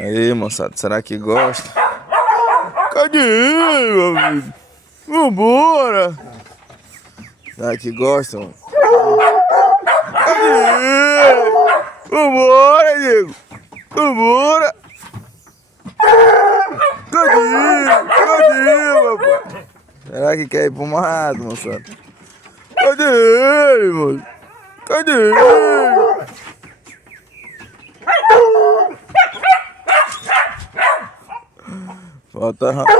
Aí, moçada, será que gosta? Cadê ele, meu amigo? Vambora! Será que gosta, mano? Cadê ele? Vambora, nego! Vambora! Cadê ele? Cadê, papai? Será que quer ir pro mato, moçada? Cadê ele, mano? Cadê ele? Falta rapaz.